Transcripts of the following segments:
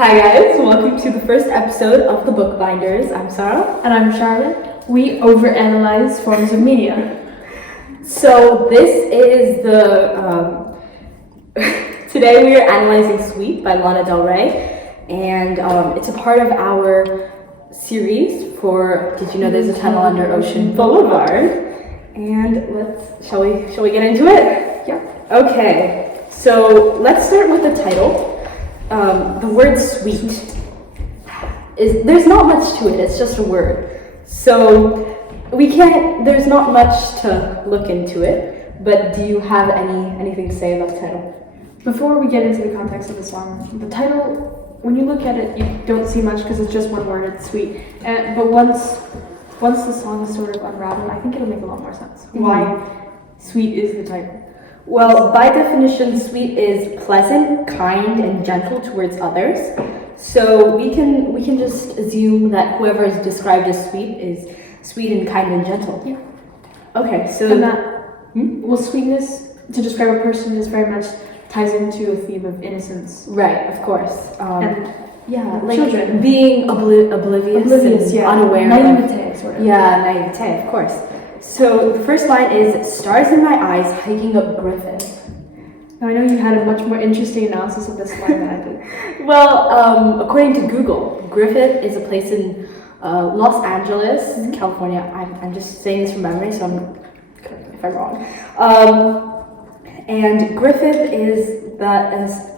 Hi guys, welcome to the first episode of the Bookbinders. I'm Sarah. And I'm Charlotte. We overanalyze forms of media. So this is the, today we are analyzing Sweet by Lana Del Rey. And it's a part of our series for, did you know there's a tunnel under Ocean Boulevard? And shall we get into it? Yeah. Okay, so let's start with the title. The word sweet there's not much to it, it's just a word. So there's not much to look into it, but do you have anything to say about the title? Before we get into the context of the song, the title, when you look at it, you don't see much because it's just one word, it's sweet. But once the song is sort of unraveled, I think it'll make a lot more sense. Mm-hmm. Why sweet is the title. Well, by definition, sweet is pleasant, kind, and gentle towards others. So we can just assume that whoever is described as sweet is sweet and kind and gentle. Yeah. Okay, so and well, sweetness to describe a person is very much ties into a theme of innocence. Right, of course. And like children being oblivious and yeah. unaware. Naivete, sort of. Yeah, naivete, of course. So the first line is, stars in my eyes hiking up Griffin. Now I know you had a much more interesting analysis of this line than I did. Well, according to Google, Griffith is a place in Los Angeles, California. I'm just saying this from memory, so correct me if I'm wrong. And Griffith is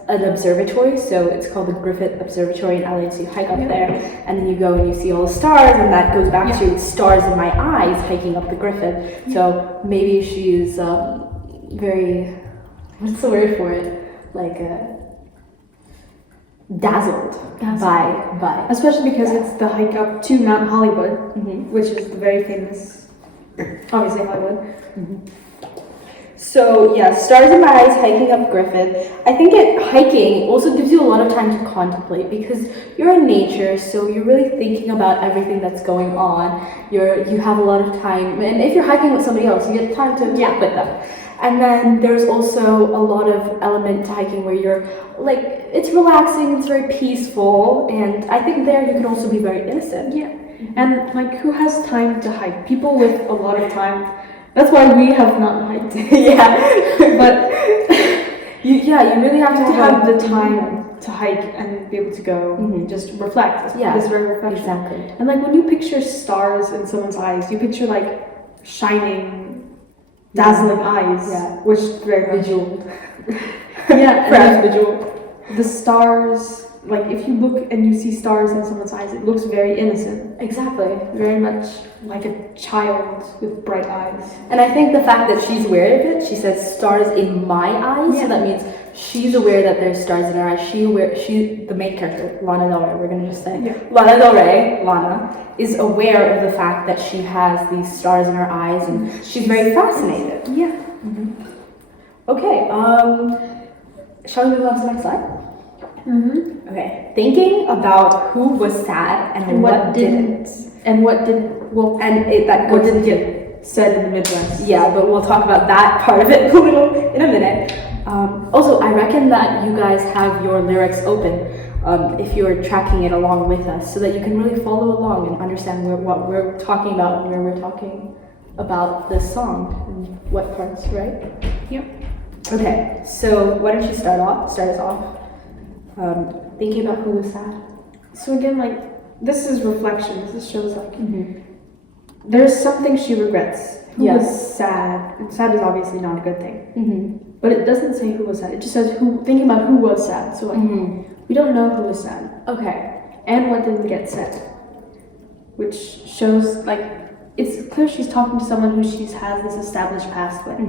an observatory, so it's called the Griffith Observatory in LA. So you hike up there, and then you go and you see all the stars, and that goes back to stars in my eyes hiking up the Griffith. So maybe she's very, what's the word for it? Like dazzled by. Especially because it's the hike up to Mount Hollywood, which is the very famous, obviously Hollywood. Mm-hmm. So yeah, stars in my eyes hiking up Griffith. I think hiking also gives you a lot of time to contemplate because you're in nature, so you're really thinking about everything that's going on. You have a lot of time, and if you're hiking with somebody else, you get time to talk with them. And then there's also a lot of element to hiking where you're like, it's relaxing, it's very peaceful, and I think there you can also be very innocent. Yeah, and like who has time to hike? People with a lot of time. That's why we have not hiked. But you really have to have the time to hike and be able to go just reflect. It's very refreshing. Exactly. And like when you picture stars in someone's eyes, you picture like shining, dazzling eyes, which very much bejeweled. perhaps bejeweled. The stars, like if you look and you see stars in someone's eyes, it looks very innocent. Exactly. Very much like a child with bright eyes. And I think the fact that she's aware of it, she says stars in my eyes, so that means she's aware that there's stars in her eyes. The main character, Lana Del Rey, we're gonna just say. Yeah. Lana Del Rey, Lana, is aware of the fact that she has these stars in her eyes and she's very fascinated. Yeah. Mm-hmm. Okay, shall we move on to the next slide? Mm-hmm. Okay, thinking about who was sad and what didn't. And what didn't, well, and that what didn't get said in the Midwest. Yeah, but we'll talk about that part of it in a minute. Also, I reckon that you guys have your lyrics open if you're tracking it along with us so that you can really follow along and understand what we're talking about and where we're talking about this song and what parts, right? Yep. Okay, so why don't you start us off thinking about who was sad. So again, like, this is reflection. This shows like there's something she regrets. Who was sad, and sad is obviously not a good thing. But it doesn't say who was sad. It just says thinking about who was sad. So like we don't know who was sad. Okay. And what didn't get said, which shows like it's clear she's talking to someone who she has this established past with.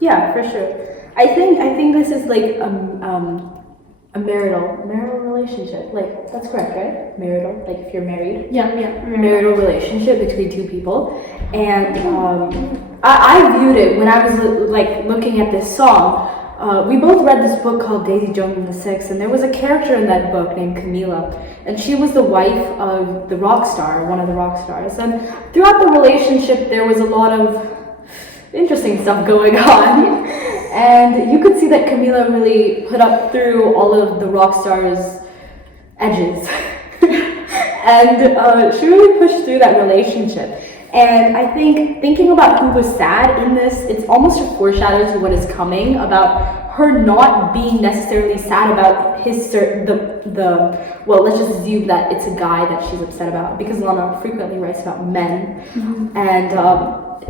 Yeah, for sure. I think this is like a marital relationship. Like, that's correct, right? Marital, like if you're married. Yeah. Marital relationship between two people. And I viewed it when I was like looking at this song. We both read this book called Daisy Jones and the Six, and there was a character in that book named Camila, and she was the wife of one of the rock stars. And throughout the relationship, there was a lot of interesting stuff going on. And you could see that Camila really put up through all of the rock stars' edges. And she really pushed through that relationship. And I think thinking about who was sad in this, it's almost a foreshadow to what is coming about her not being necessarily sad about well, let's just assume that it's a guy that she's upset about, because Lana frequently writes about men. And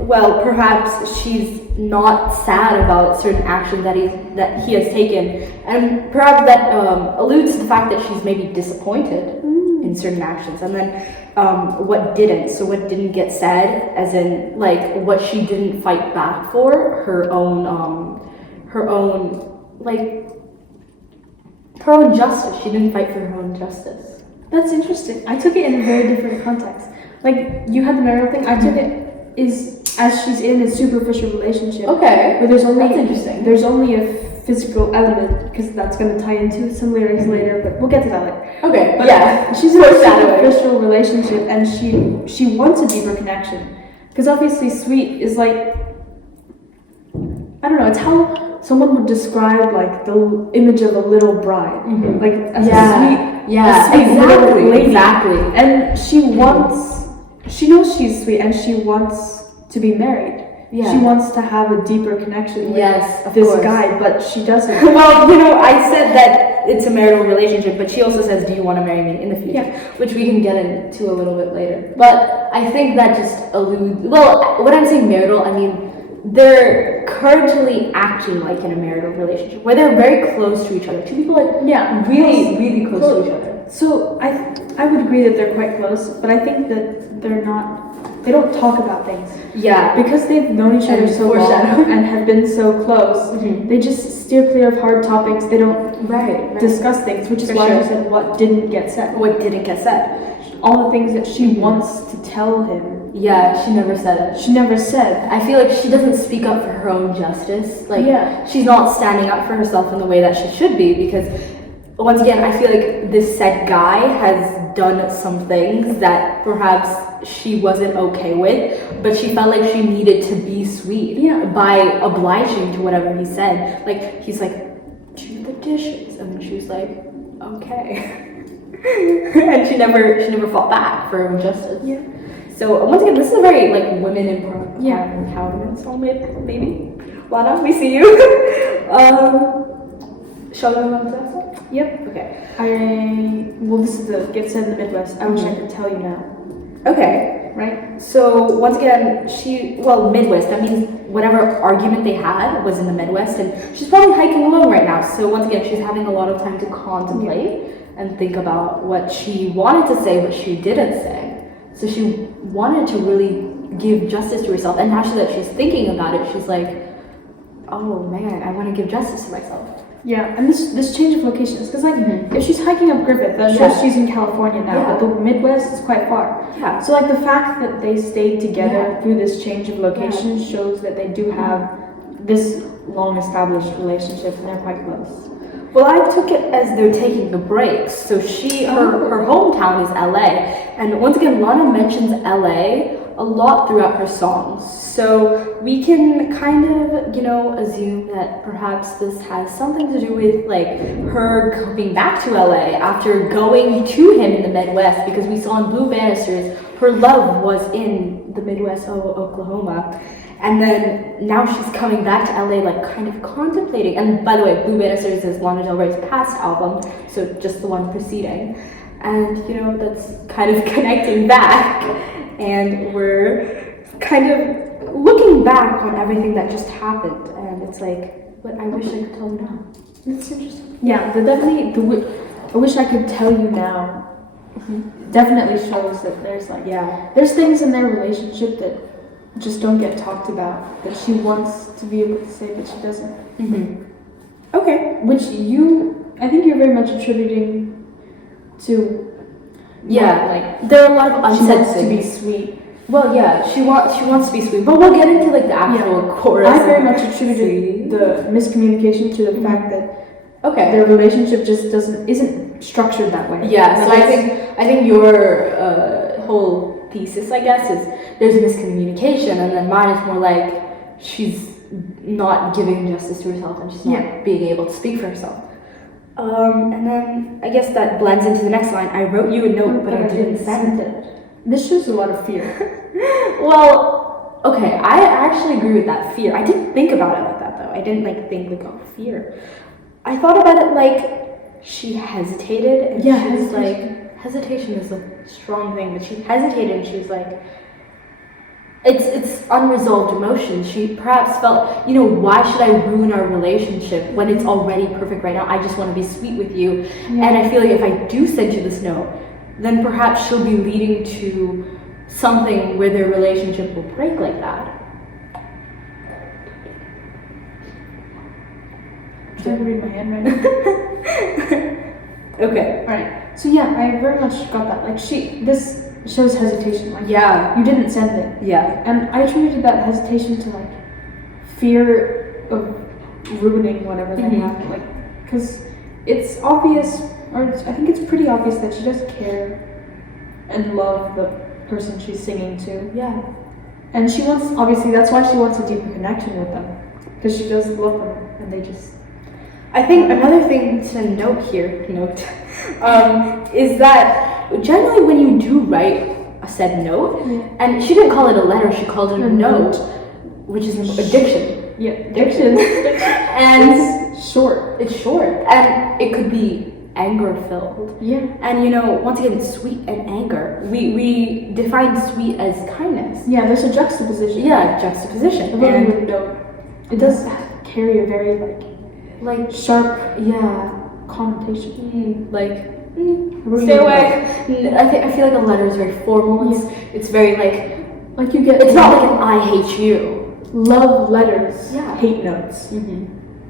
well, perhaps she's not sad about certain actions that he has taken, and perhaps that alludes to the fact that she's maybe disappointed in certain actions, and then what didn't get said, as in like what she didn't fight back for, her own justice. She didn't fight for her own justice. That's interesting. I took it in a very different context. Like, you had the marital thing, I took it as she's in a superficial relationship. Okay. Where that's interesting. There's only a physical element, because that's going to tie into some lyrics later, but we'll get to that later. Okay. But yeah. She's in a superficial relationship, and she wants a deeper connection. Because obviously sweet is like, I don't know, it's how someone would describe like the image of a little bride. Like as a sweet little lady. Exactly. And she knows she's sweet, and she wants to be married. Yeah. She wants to have a deeper connection with of this course. guy, but she doesn't. Well, I said that it's a marital relationship, but she also says, do you want to marry me in the future? Yeah. Which we can get into a little bit later. But I think that just alludes, well, when I'm saying marital, I mean they're currently acting like in a marital relationship, where they're very close to each other. Two people really close to each other. So I would agree that they're quite close, but I think that they don't talk about things. Yeah. Because they've known each other so long and have been so close, they just steer clear of hard topics. They don't discuss things, which is why I said what didn't get said. What didn't get said? All the things that she wants to tell him. Yeah, she never said it. She never said. I feel like she doesn't speak up for her own justice. Like, she's not standing up for herself in the way that she should be, because once again, I feel like this said guy has done some things that perhaps she wasn't okay with, but she felt like she needed to be sweet by obliging to whatever he said. Like, he's like, do the dishes, and she was like, okay. And she never fought back for her own justice. Yeah. So once again, this is a very like women empowerment song, maybe. Lana, we see you. Shall we move on to that song? Yep. Okay. Well, this is the Get Said in the Midwest. I wish I could tell you now. Okay. Right? So once again, Midwest, that means whatever argument they had was in the Midwest, and she's probably hiking alone right now. So once again, she's having a lot of time to contemplate and think about what she wanted to say, but she didn't say. So she wanted to really give justice to herself, and now that she's thinking about it, she's like, oh man, I want to give justice to myself. Yeah, and this change of locations, because like if she's hiking up Griffith, that shows she's in California now, but the Midwest is quite far. Yeah. So like the fact that they stayed together through this change of location shows that they do have this long established relationship, and they're quite close. Well, I took it as they're taking a break. So her hometown is LA, and once again, Lana mentions LA a lot throughout her songs. So we can kind of, assume that perhaps this has something to do with like her coming back to LA after going to him in the Midwest, because we saw in Bookbinders her love was in the Midwest of Oklahoma. And then now she's coming back to LA, like kind of contemplating. And by the way, Bookbinders is Lana Del Rey's past album, so just the one preceding. And that's kind of connecting back, and we're kind of looking back on everything that just happened. And it's like, but I wish I could tell you now. That's interesting. Yeah, I wish I could tell you now. Definitely shows that there's things in their relationship that just don't get talked about, that she wants to be able to say, but she doesn't. Okay. Which I think you're very much attributing to. There are a lot of unsaid things. She wants to be sweet. Well, she wants to be sweet, but we'll get into like the actual chorus. I very much attributed the miscommunication to the fact that their relationship just isn't structured that way. Yeah, so I think your whole thesis, I guess, is there's a miscommunication, and then mine is more like she's not giving justice to herself, and she's not being able to speak for herself. And then I guess that blends into the next line. I wrote you a note, but I didn't send it. This shows a lot of fear. Well, okay, I actually agree with that fear. I didn't think about it like that though. I didn't like think like, oh, fear. I thought about it like she hesitated and she was like, hesitation is a strong thing, but she hesitated and she was like, it's unresolved emotion. She perhaps felt, why should I ruin our relationship when it's already perfect right now? I just want to be sweet with you. Yeah. And I feel like if I do send you this note, then perhaps she'll be leading to something where their relationship will break like that. Should I read my handwriting? Okay. Alright. So yeah, I very much got that. Like this shows hesitation. Like you didn't send it. Yeah. And I attributed that hesitation to like fear of ruining whatever they have. Like, because it's obvious, I think it's pretty obvious that she does care and love the person she's singing to. Yeah. And she wants, obviously, that's why she wants a deeper connection with them, because she does love them, and they just. I think another thing to note here, is that generally when you do write a said note, and she didn't call it a letter, she called it a note, which is a diction. Yeah, diction. And it's short. It's short, and it could be anger-filled. Yeah. And once again, sweet and anger. We define sweet as kindness. Yeah, there's a juxtaposition. Yeah, juxtaposition. A little note. It does carry a very like sharp connotation. Stay away. I feel like a letter is very formal. It's very like you get. It's not like an I hate you. Love letters. Yeah. Hate notes.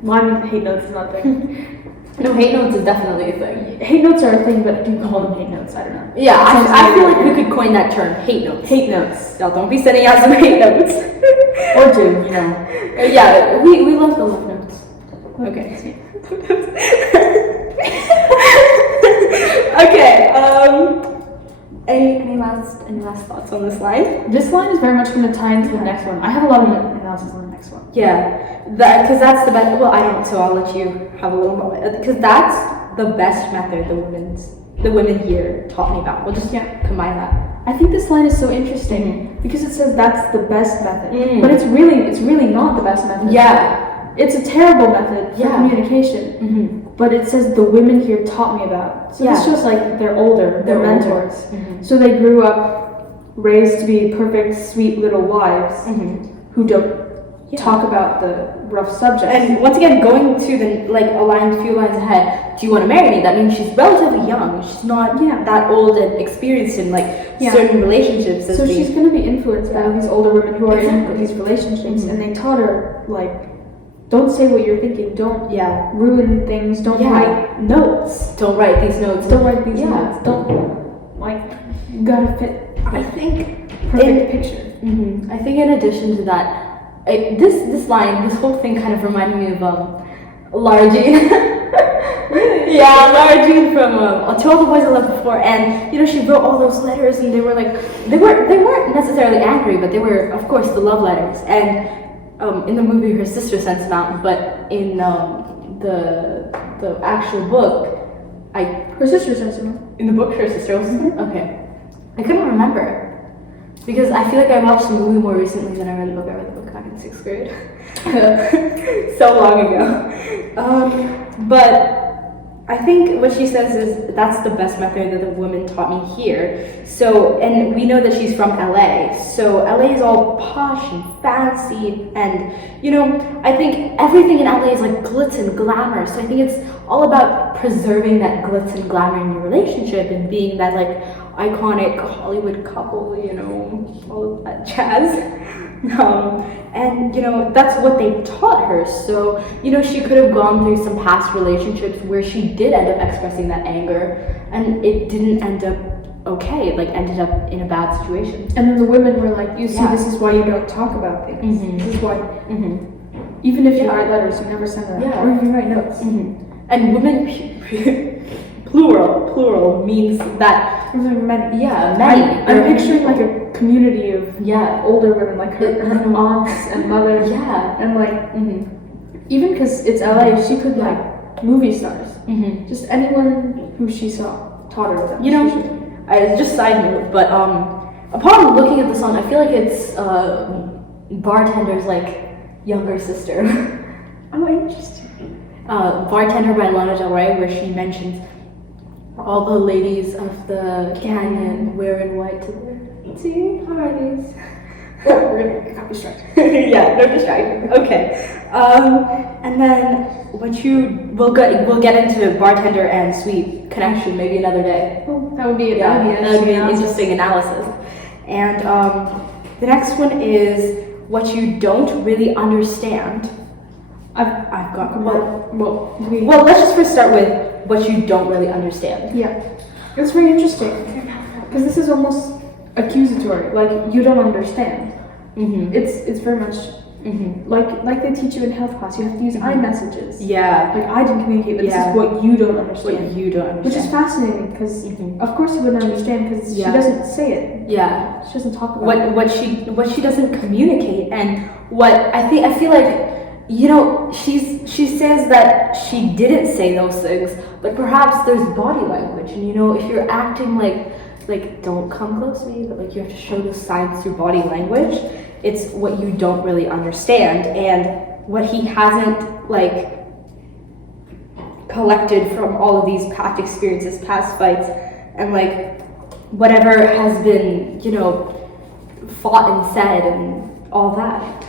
Well, I mean, hate notes is not a thing. No, hate notes is definitely a thing. Hate notes are a thing, but do you call them hate notes? I don't know. Yeah, I feel like we could coin that term, hate notes. Hate notes. Y'all don't be sending out some hate notes. Or do, Yeah, we love the love notes. Okay. Okay, any last thoughts on this line? This line is very much going to tie into the next one. I have a lot of analysis on the next one. Yeah, because that's the best. Well, I don't, so I'll let you have a little moment. Because that's the best method the women here taught me about. We'll just combine that. I think this line is so interesting because it says that's the best method, but it's really not the best method. Yeah. It's a terrible method for communication, but it says the women here taught me about. So this shows like they're older, they're mentors. So they grew up raised to be perfect, sweet little wives who don't talk about the rough subjects. And once again, going to the a few lines ahead, do you want to marry me? That means she's relatively young. She's not that old and experienced in certain relationships. So she's going to be influenced by these older women who are in these relationships, and they taught her don't say what you're thinking. Don't ruin things. Don't write notes. Don't write these notes. Don't write these notes. Don't you gotta fit. I think perfect picture. I think in addition to that, this line, this whole thing kind of reminded me of Lara Jean. Yeah, Lara Jean from To All the Boys I Loved Before, and she wrote all those letters, and they weren't necessarily angry, but they were, of course, the love letters. And in the movie, her sister sends them out, but in the actual book, her sister sends them out. In the book, her sister was okay. I couldn't remember because I feel like I watched the movie more recently than I read the book. I read the book back in 6th grade, so long ago. But I think what she says is that's the best method that the woman taught me here. So, and we know that she's from LA. So LA is all posh and fancy, and I think everything in LA is like glitz and glamour. So I think it's all about preserving that glitz and glamour in your relationship and being that iconic Hollywood couple, all of that jazz. And that's what they taught her. So she could have gone through some past relationships where she did end up expressing that anger, and it didn't end up okay, ended up in a bad situation. And then the women were like, you see, this is why you don't talk about things. This is why even if you write letters, you never send them out, or if you write notes. And women plural means that many. I'm picturing a community of older women, her aunts and mothers. And even because it's LA, she could movie stars. Mm-hmm. Just anyone who she saw taught her that. You know, just side note, but upon looking at the song, I feel like it's Bartender's like younger sister. Oh, interesting. Bartender by Lana Del Rey, where she mentions all the ladies of the canyon wearing white to their tea parties. Oh, we're gonna got distracted. Yeah, no distraction. Okay. And then we'll get into bartender and sweet connection maybe another day. Oh, that would be it. Yeah, that would be an interesting analysis. And the next one is what you don't really understand. I've got well, let's just first start with what you don't really understand. Yeah, it's very interesting because this is almost accusatory. Like you don't understand. Mm-hmm. It's very much like they teach you in health class. You have to use iMessages. Yeah. Like I didn't communicate, but this is what you don't understand. What you don't understand. Which is fascinating because of course you wouldn't understand because she doesn't say it. Yeah. She doesn't talk about it. What she doesn't communicate, and what I feel like, you know, she says that she didn't say those things, but perhaps there's body language, and you know, if you're acting like don't come close to me, but like you have to show the signs through body language. It's what you don't really understand, and what he hasn't like collected from all of these past experiences, past fights, and like whatever has been, you know, fought and said and all that.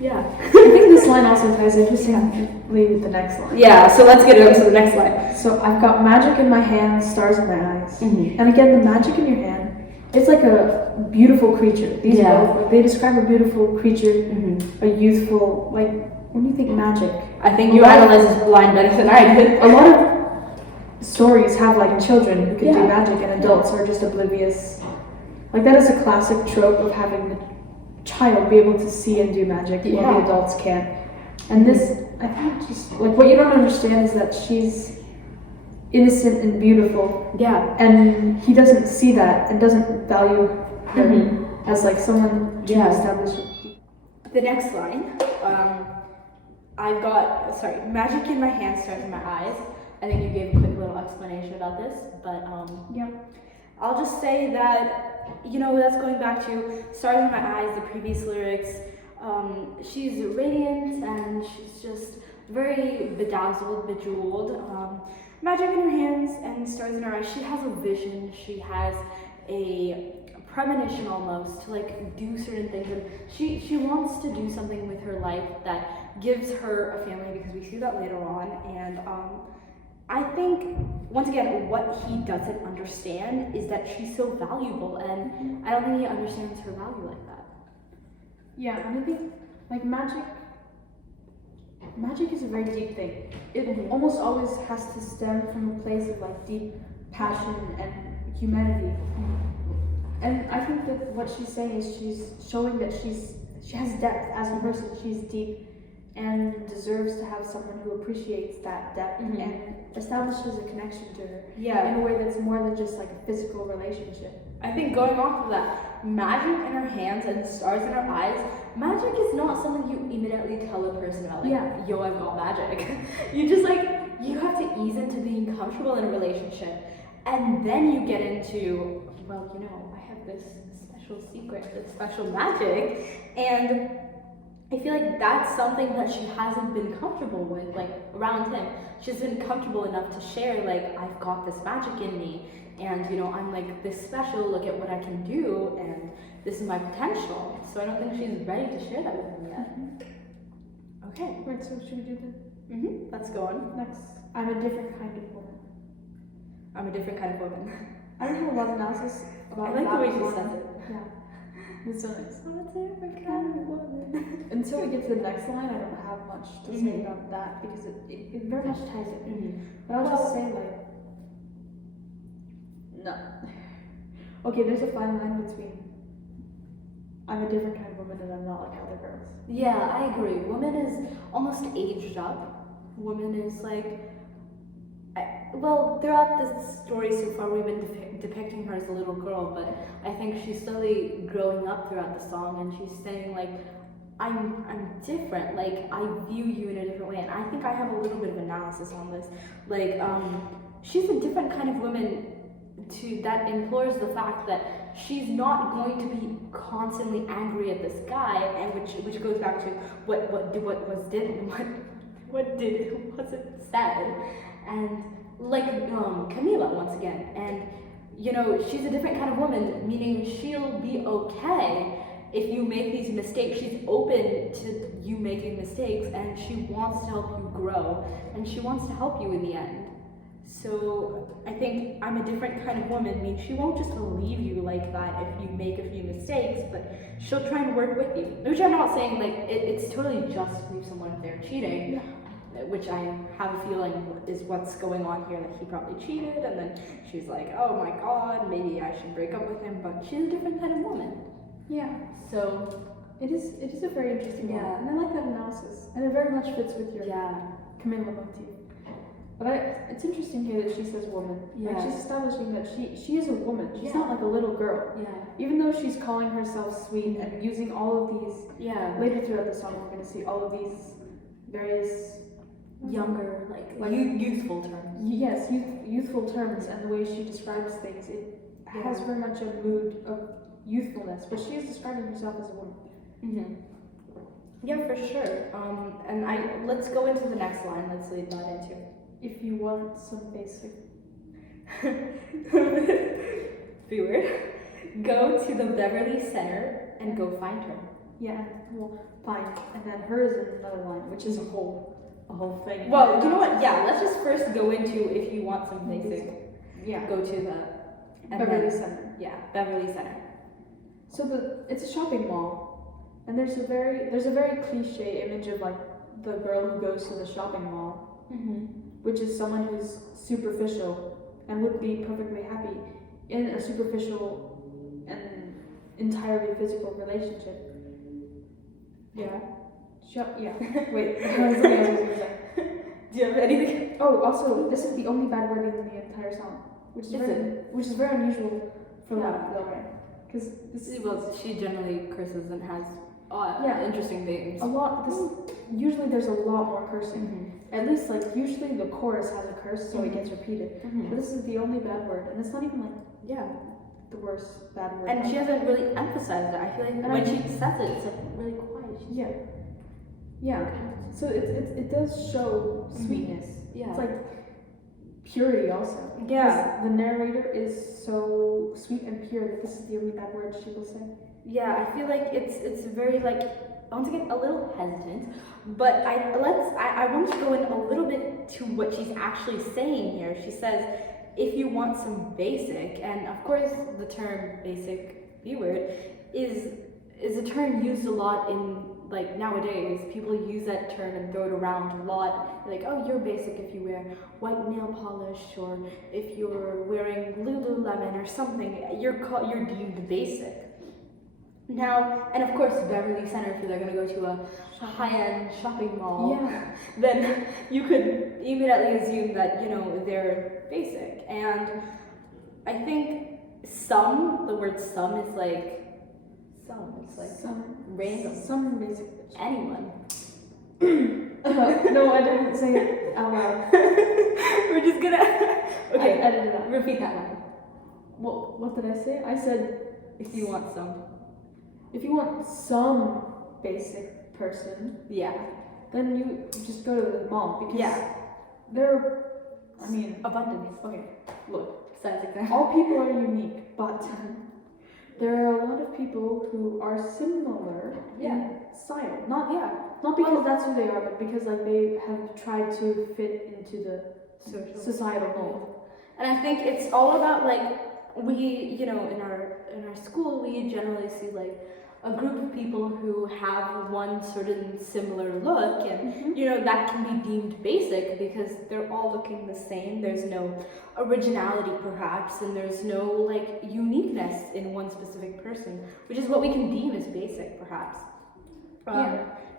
Yeah. I think this line also ties interestingly with the next line. Yeah, so let's get into the next line. So I've got magic in my hand, stars in my eyes. Mm-hmm. And again, the magic in your hand, it's like a beautiful creature. These both, they describe a beautiful creature, a youthful, like, when you think magic. I think you analyze this line better than I did. A lot of stories have like children who can do magic and adults are just oblivious. Like that is a classic trope of having the child be able to see and do magic while the adults can't. And this, I think, just like what you don't understand is that she's innocent and beautiful. Yeah. And he doesn't see that and doesn't value her as like someone to establish. The next line, I've got magic in my hand, stars in my eyes. I think you gave a quick little explanation about this, but I'll just say that, you know, that's going back to Stars in My Eyes, the previous lyrics. She's radiant and she's just very bedazzled, bejeweled. Magic in her hands and stars in her eyes. She has a vision. She has a premonition almost to like do certain things, and she wants to do something with her life that gives her a family, because we see that later on. And I think, once again, what he doesn't understand is that she's so valuable, and I don't think he understands her value like that. Yeah, and I think, like, magic is a very deep thing. It almost always has to stem from a place of, like, deep passion and humanity. And I think that what she's saying is she's showing that she has depth as a person. She's deep and deserves to have someone who appreciates that depth and establishes a connection to her in a way that's more than just like a physical relationship. I think going off of that, magic in her hands and stars in her eyes, magic is not something you immediately tell a person about, like, yo, I've got magic. You just you have to ease into being comfortable in a relationship, and then you get into, well, you know, I have this special secret, this special magic, and I feel like that's something that she hasn't been comfortable with, like, around him. She's been comfortable enough to share, like, I've got this magic in me, and, you know, I'm, like, this special, look at what I can do, and this is my potential. So I don't think she's ready to share that with him yet. Okay. Right, so should we do the... Let's go on. Next. I'm a different kind of woman. I'm a different kind of woman. I don't have a lot of analysis about I like the way she says it. Yeah. It's so nice. I'm a different kind of woman. Until we get to the next line, I don't have much to say about that because it very much ties it. But I'll just say, like, no. Okay, there's a fine line between I'm a different kind of woman and I'm not like other girls. Yeah, I agree. Woman is almost aged up. Woman is like, well, throughout the story so far, we've been depicting her as a little girl, but I think she's slowly growing up throughout the song, and she's saying, like, I'm different. Like, I view you in a different way, and I think I have a little bit of analysis on this. Like, she's a different kind of woman that implores the fact that she's not going to be constantly angry at this guy, and which goes back to what wasn't said, and like Camila once again, and she's a different kind of woman, meaning she'll be okay if you make these mistakes. She's open to you making mistakes, and she wants to help you grow, and she wants to help you in the end. So I think I'm a different kind of woman, meaning she won't just leave you like that if you make a few mistakes, but she'll try and work with you. Which I'm not saying like it's totally just to leave someone if they're cheating, which I have a feeling is what's going on here, that he probably cheated, and then she's like, oh my god, maybe I should break up with him, but she's a different kind of woman. Yeah. So it is a very interesting one, and I like that analysis, and it very much fits with your Camilla motif. But it's interesting here that she says woman. Like, she's establishing that she is a woman. She's not like a little girl. Yeah. Even though she's calling herself sweet and using all of these. Yeah. Later throughout the song, we're gonna see all of these various younger, like youthful terms. Yes, youthful terms, and the way she describes things, it has very much a mood of youthfulness. But she is describing herself as a woman. Mm-hmm. Yeah, for sure. And let's go into the next line. Let's lead that into. If you want some basic. B word. Go to the Beverly Center and go find her. Yeah, well, find. And then her is another line, which is a whole thing. Well, you know what? Yeah, let's just first go into if you want some basic. Yeah. Go to the Beverly Center. Yeah, Beverly Center. So it's a shopping mall, and there's a very cliche image of like the girl who goes to the shopping mall. Mm-hmm. Which is someone who's superficial and would be perfectly happy in a superficial and entirely physical relationship. Yeah. Yeah. Wait. What was I gonna say? Do you have anything? Oh, also, this is the only bad word in the entire song, which is very unusual for Lana Del Rey. Because she generally curses and has interesting names. A lot. Usually there's a lot more cursing. Mm-hmm. At least, like, usually the chorus has a curse, so it gets repeated. Mm-hmm. But this is the only bad word, and it's not even like the worst bad word. And she hasn't really emphasized it. I feel like when she says it, it's like really quiet. Yeah. So it does show sweetness. Yeah. It's like purity also. Yeah. The narrator is so sweet and pure that this is the only bad word she will say. Yeah, I feel like it's very like, once again, a little hesitant, but I want to go in a little bit to what she's actually saying here. She says, if you want some basic, and of course the term basic B word is a term used a lot in, like, nowadays. People use that term and throw it around a lot. Like, oh, you're basic if you wear white nail polish, or if you're wearing Lululemon or something, you're deemed basic. Now, and of course, Beverly Center, if they're going to go to a high-end shopping mall, then you could immediately assume that, they're basic. And I think the word some is like, random. Some basic. Anyone. No, I didn't say it out loud. We're just gonna... Okay, edit it out. Repeat that line. Well, what did I say? I said, if you want some. If you want some basic person, then you just go to the mall, because there are, abundance. Okay, look, science exam. All people are unique, but there are a lot of people who are similar in style. Not because that's who they are, but because like they have tried to fit into the societal mold. And I think it's all about, like, we, in our school, we generally see like a group of people who have one certain similar look, and that can be deemed basic because they're all looking the same. There's no originality perhaps, and there's no like uniqueness in one specific person, which is what we can deem as basic perhaps.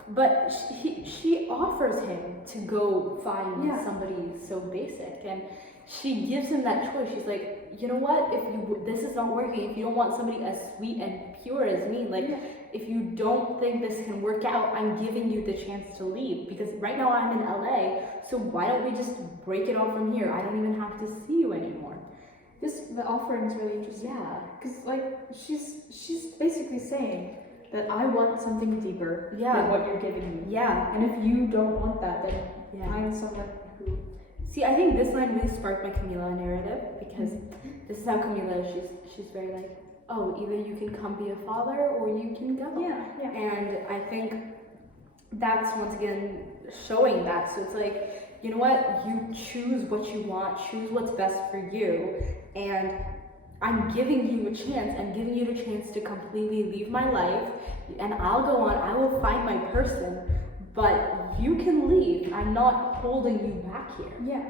But she offers him to go find somebody so basic, and she gives him that choice. She's like, you know what, if this is not working, if you don't want somebody as sweet and pure as me, like, if you don't think this can work out, I'm giving you the chance to leave, because right now I'm in LA, so why don't we just break it off from here? I don't even have to see you anymore. The offering is really interesting. Yeah. Because like she's basically saying that I want something deeper than what you're giving me. Yeah. And if you don't want that, then find someone who. See, I think this line really sparked my Camila narrative, because this is how Camila is. She's very like, oh, either you can come be a father or you can go. Yeah. And I think that's once again showing that. So it's like, you know what? You choose what you want, choose what's best for you, and I'm giving you a chance. I'm giving you the chance to completely leave my life, and I'll go on. I will find my person, but you can leave. I'm not holding you back here. Yeah.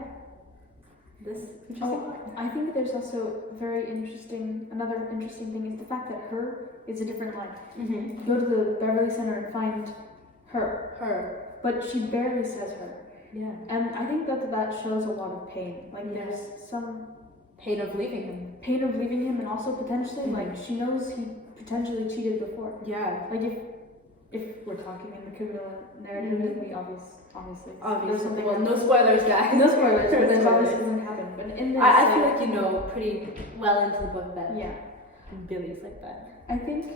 This interesting. I think there's also another interesting thing is the fact that her is a different line. Mm-hmm. Go to the Beverly Center and find her. But she barely says her. Yeah. And I think that shows a lot of pain. Like there's some pain of leaving him, and also potentially like she knows he potentially cheated before. Yeah. Like if we're talking in the Camila narrative, we obviously. Well, no spoilers, guys. No spoilers. But there's obviously something happened. But in this, I feel like you know pretty well into the book that Billy's like that. I think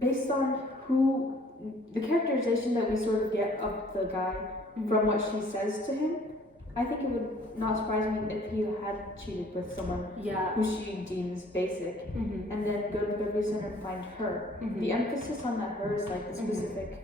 based on the characterization that we sort of get of the guy from what she says to him, I think it would not surprise me if he had cheated with someone who she deems basic, and then go to the Beverly Center and find her. The emphasis on that her is like the specific.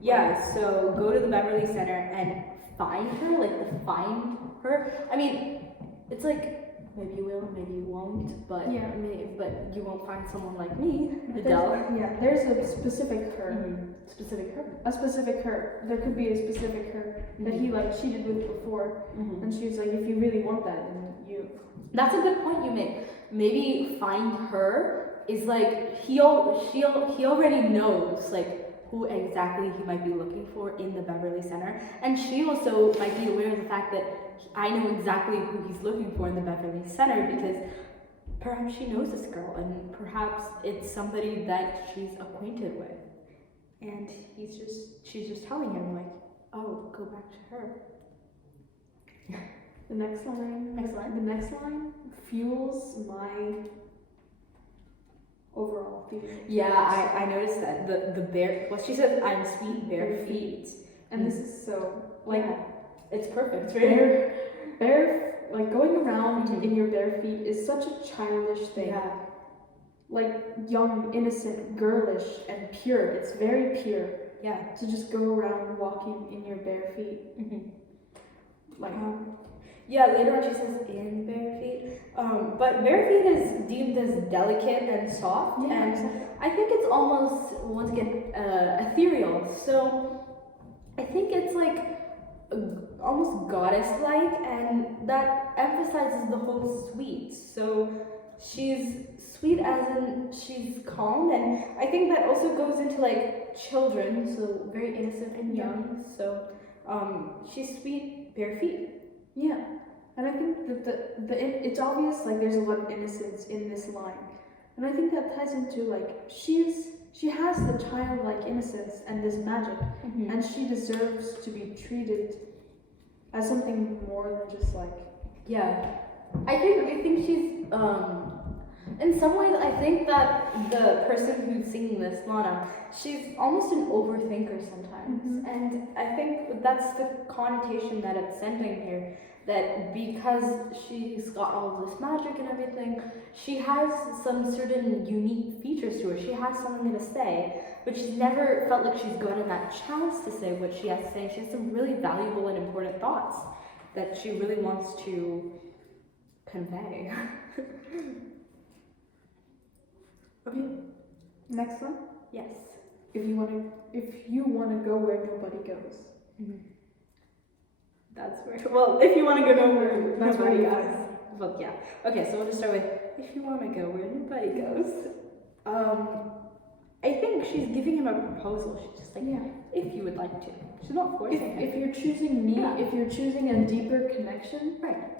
Yeah, so go to the Beverly Center and find her, like the find her. I mean, it's like maybe you will, maybe you won't, but but you won't find someone like me, Adele. There's a specific her. Specific her. A specific her. There could be a specific her that he like cheated with before, and she was like, if you really want that, then you. That's a good point you make. Maybe find her is like he already knows like who exactly he might be looking for in the Beverly Center, and she also might be aware of the fact that I know exactly who he's looking for in the Beverly Center, because perhaps she knows this girl, and perhaps it's somebody that she's acquainted with, and she's just telling him like, oh, go back to her. The next line fuels my overall feeling. Yeah, I noticed that the bare. Well, she said, "I'm sweet bare feet," and this is so like it's perfect. It's bare like going around in your bare feet is such a childish thing. Yeah. Like young, innocent, girlish, and pure. It's very pure. Yeah. To just go around walking in your bare feet. Like. Yeah, later on she says in bare feet. But bare feet is deemed as delicate and soft, and I think it's almost, once again, ethereal. So I think it's like almost goddess-like, and that emphasizes the whole sweet. So she's sweet as in she's calm, and I think that also goes into like children, so very innocent and young. So she's sweet bare feet. Yeah, and I think that it's obvious like there's a lot of innocence in this line, and I think that ties into like she has the childlike innocence and this magic, and she deserves to be treated as something more than just like I think she's in some ways I think that the person who's singing this, Lana, she's almost an overthinker sometimes, and I think that's the connotation that it's sending here, that because she's got all this magic and everything, she has some certain unique features to her. She has something to say, but she's never felt like she's gotten that chance to say what she has to say. She has some really valuable and important thoughts that she really wants to convey. Okay. Next one. Yes. If you wanna go where nobody goes. That's where. Well, if you want to go nowhere, That's where nobody you goes. Well, yeah. Okay, so we'll just start with if you want to go where nobody goes. I think she's giving him a proposal. She's just like, if you would like to. She's not forcing him. If you're choosing me, if you're choosing a deeper connection, right.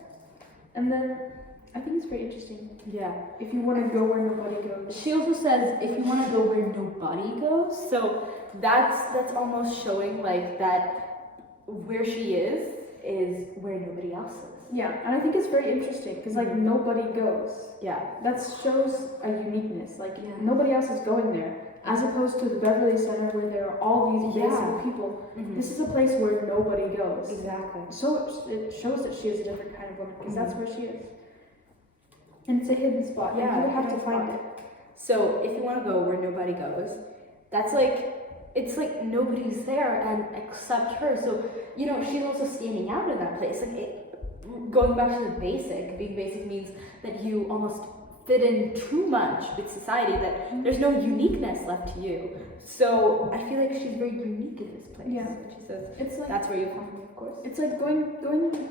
And then I think it's very interesting. Yeah. If you want to go where nobody goes. She also says if you want to go where nobody goes. So that's almost showing like that where she is where nobody else is. Yeah, and I think it's very interesting because like nobody goes. Yeah. That shows a uniqueness. Like Yeah. nobody else is going there, as opposed to the Beverly Center where there are all these basic people. This is a place where nobody goes. Exactly. So it shows that she is a different kind of woman because that's where she is. And it's a hidden spot. Yeah, and you would have to hidden find spot. it. So if you want to go where nobody goes, that's like it's like nobody's there and except her. So you know she's also standing out in that place. Like going back to the basic, being basic means that you almost fit in too much with society. That there's no uniqueness left to you. So I feel like she's very unique in this place. Yeah. And she says It's like that's where you find me, of course. it's like going.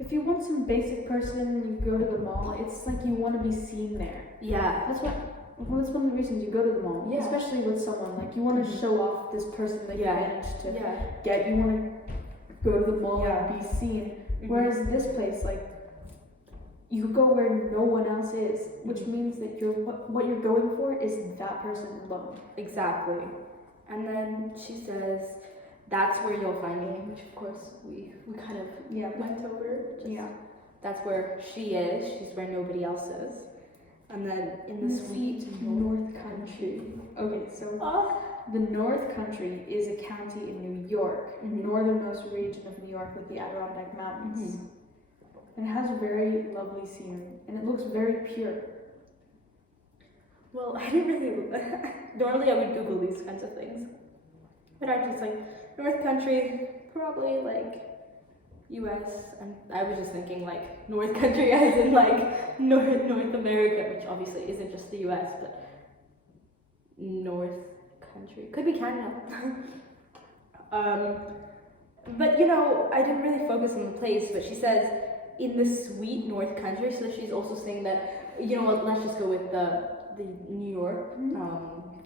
If you want some basic person, you go to the mall. It's like you want to be seen there. Yeah. That's that's one of the reasons you go to the mall. Yeah. Especially with someone. Like you want to show off this person that you managed to get. You want to go to the mall and be seen. Whereas this place, like, you could go where no one else is, which means that what you're going for is that person alone. Exactly. And then she says, that's where you'll find me, which of course we kind of went over. That's where she is. She's where nobody else is. And then in the sweet North Country. Okay, so the North Country is a county in New York, northernmost region of New York with the Adirondack Mountains. And it has very lovely scenery, and it looks very pure. Well, I didn't really. Normally, I would Google these kinds of things, but I just like North Country, probably like U.S. and I was just thinking like North Country as in like North America, which obviously isn't just the U.S. but North Country could be Canada. But you know, I didn't really focus on the place. But she says in the sweet North Country, so she's also saying that you know what? Let's just go with the New York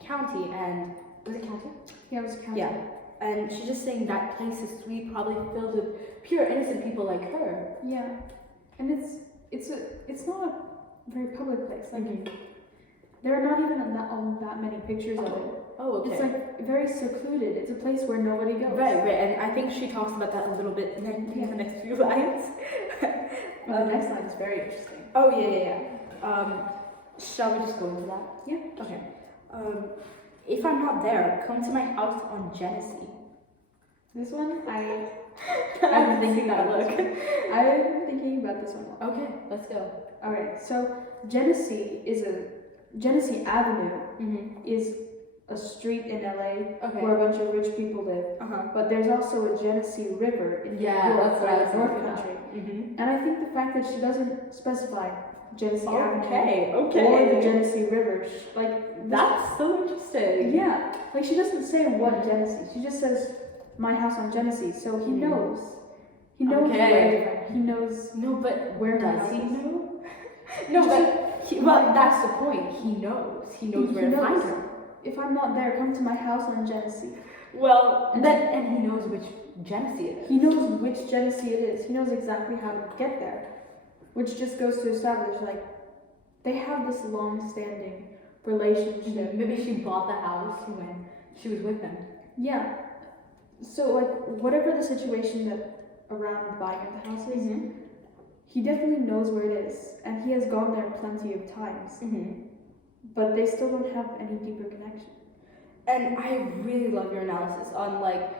county and was it county? Yeah, it was a county. Yeah. And she's just saying that place is sweet, probably filled with pure, innocent people like her. Yeah, and it's not a very public place. Like there are not even that many pictures of it. Oh, okay. It's like very secluded. It's a place where nobody goes. Right, and I think she talks about that a little bit in the next few lines. Well, the next line is very interesting. Oh yeah. Shall we just go into that? Yeah. Okay. If I'm not there, come to my house on Genesee. This one, I've been thinking that look. I've been thinking about this one. Okay, let's go. Alright, so Genesee Avenue is a street in LA where a bunch of rich people live. But there's also a Genesee River in New York, that's what I was North Country. And I think the fact that she doesn't specify Genesee Avenue or the Genesee River, like that's so interesting. Yeah, like she doesn't say what Genesee. She just says my house on Genesee. So he knows. He knows where. He knows. No, but where does he is. know? No, but that's the point. He knows. He knows where to find her. If I'm not there, come to my house on Genesee. Well, and he knows which Genesee it is. He knows which Genesee it is. He knows exactly how to get there, which just goes to establish like they have this long-standing relationship. Maybe she bought the house when she was with him. Yeah. So like whatever the situation that around buying of the house is, he definitely knows where it is, and he has gone there plenty of times. But they still don't have any deeper connection. And I really love your analysis on like,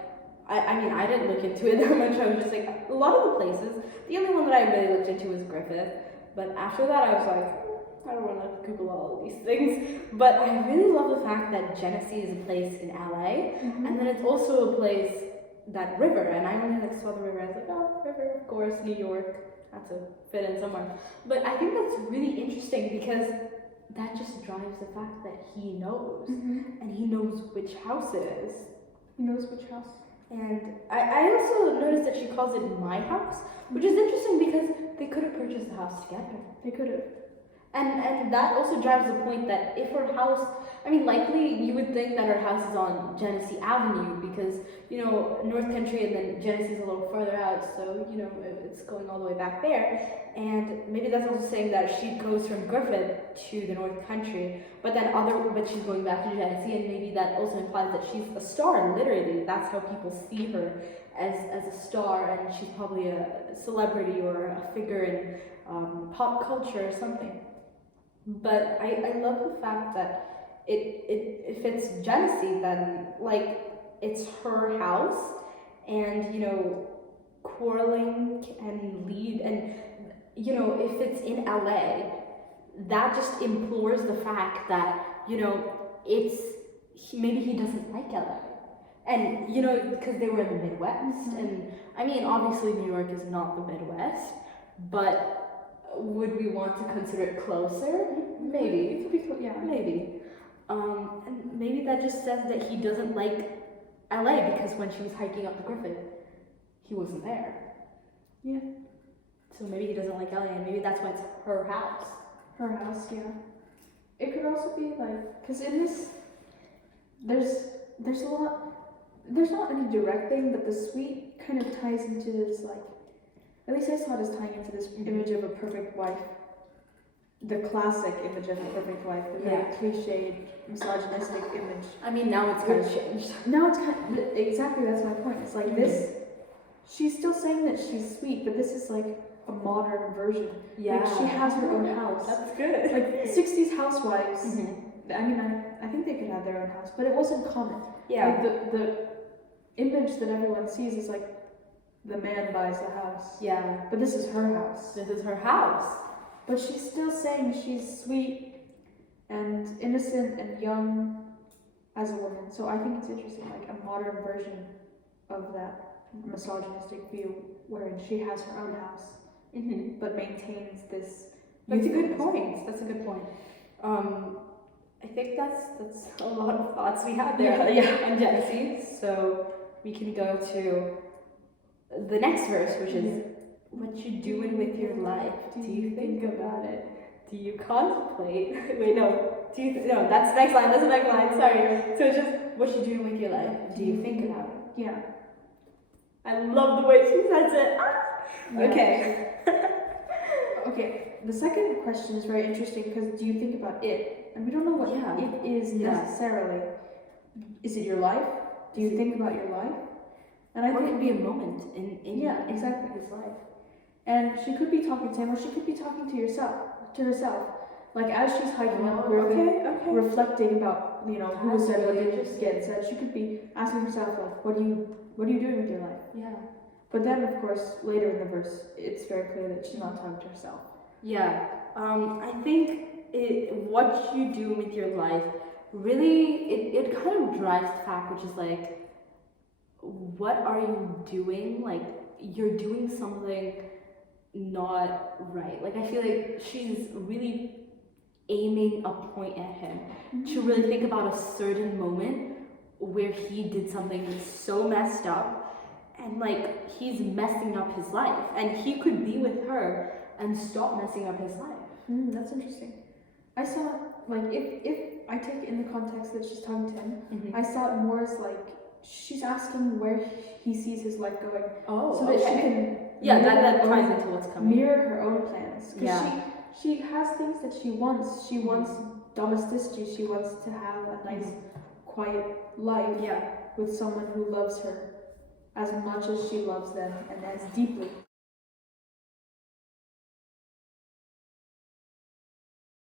I mean, I didn't look into it that much. I was just like, a lot of the places, the only one that I really looked into was Griffith. But after that, I was like, I don't want to Google all of these things. But I really love the fact that Genesee is a place in LA. And then it's also a place, that river. And I only like saw the river. I was like, oh, river, of course, New York. Had to fit in somewhere. But I think that's really interesting because that just drives the fact that he knows. And he knows which house it is. He knows which house. And I also noticed that she calls it my house, which is interesting because they could have purchased the house together. They could have. And that also drives the point that if her house I mean, likely you would think that her house is on Genesee Avenue because, North Country and then Genesee's a little further out, so, it's going all the way back there. And maybe that's also saying that she goes from Griffith to the North Country, but she's going back to Genesee, and maybe that also implies that she's a star, literally. That's how people see her, as a star, and she's probably a celebrity or a figure in pop culture or something. But I love the fact that if it's Genesee, then it's her house, and quarreling and lead, and if it's in LA, that just implores the fact that maybe he doesn't like LA. And because they were in the Midwest, and I mean, obviously New York is not the Midwest, but would we want to consider it closer? Maybe. It could be yeah. Maybe. And maybe that just says that he doesn't like LA because when she was hiking up the Griffith, he wasn't there. Yeah. So maybe he doesn't like LA, and maybe that's why it's her house. Her house, yeah. It could also be because in this, there's a lot. There's not any direct thing, but the suite kind of ties into this at least I saw it as tying into this image of a perfect wife, the classic image of a perfect wife, the very cliched, misogynistic image. I mean, now it's kind of changed. Now it's exactly, that's my point. It's this, she's still saying that she's sweet, but this is a modern version. Yeah. She has her own house. That's good. 60s housewives, I mean, I think they could have their own house, but it wasn't common. Yeah. The image that everyone sees is the man buys the house. Yeah. But this is her house. This is her house. But she's still saying she's sweet and innocent and young as a woman. So I think it's interesting, a modern version of that misogynistic view wherein she has her own house, but maintains this. That's a good point. That's a good point. I think that's a lot of thoughts we have there on Genesee. So we can go to the next verse, which is, what you doing with your life? Do you think about it? Do you contemplate? Wait, no. No, that's the next line. That's the next line. Sorry. So it's just, what you doing with your life? Do you think about it? Yeah. I love the way she says it. Yeah. Okay. Okay. The second question is very interesting because do you think about it? And we don't know what it is necessarily. Is it your life? Do you think about your life? And I think it could be a moment in exactly his life. And she could be talking to him, or she could be talking to herself. As she's hiking up Griffith, reflecting about who said what they just said. She could be asking herself what are you doing with your life? Yeah. But then of course later in the verse, it's very clear that she's not talking to herself. Yeah. I think what you do with your life really it kind of drives the fact, which is what are you doing? You're doing something not right. I feel she's really aiming a point at him to really think about a certain moment where he did something so messed up, and he's messing up his life, and he could be with her and stop messing up his life. That's interesting. I saw if I take it in the context that she's talking to him, I saw it more as she's asking where he sees his life going. Oh, so that she can that ties into what's coming. Mirror her own plans. Because she has things that she wants. She wants domesticity. She wants to have a nice, quiet life with someone who loves her as much as she loves them and as deeply.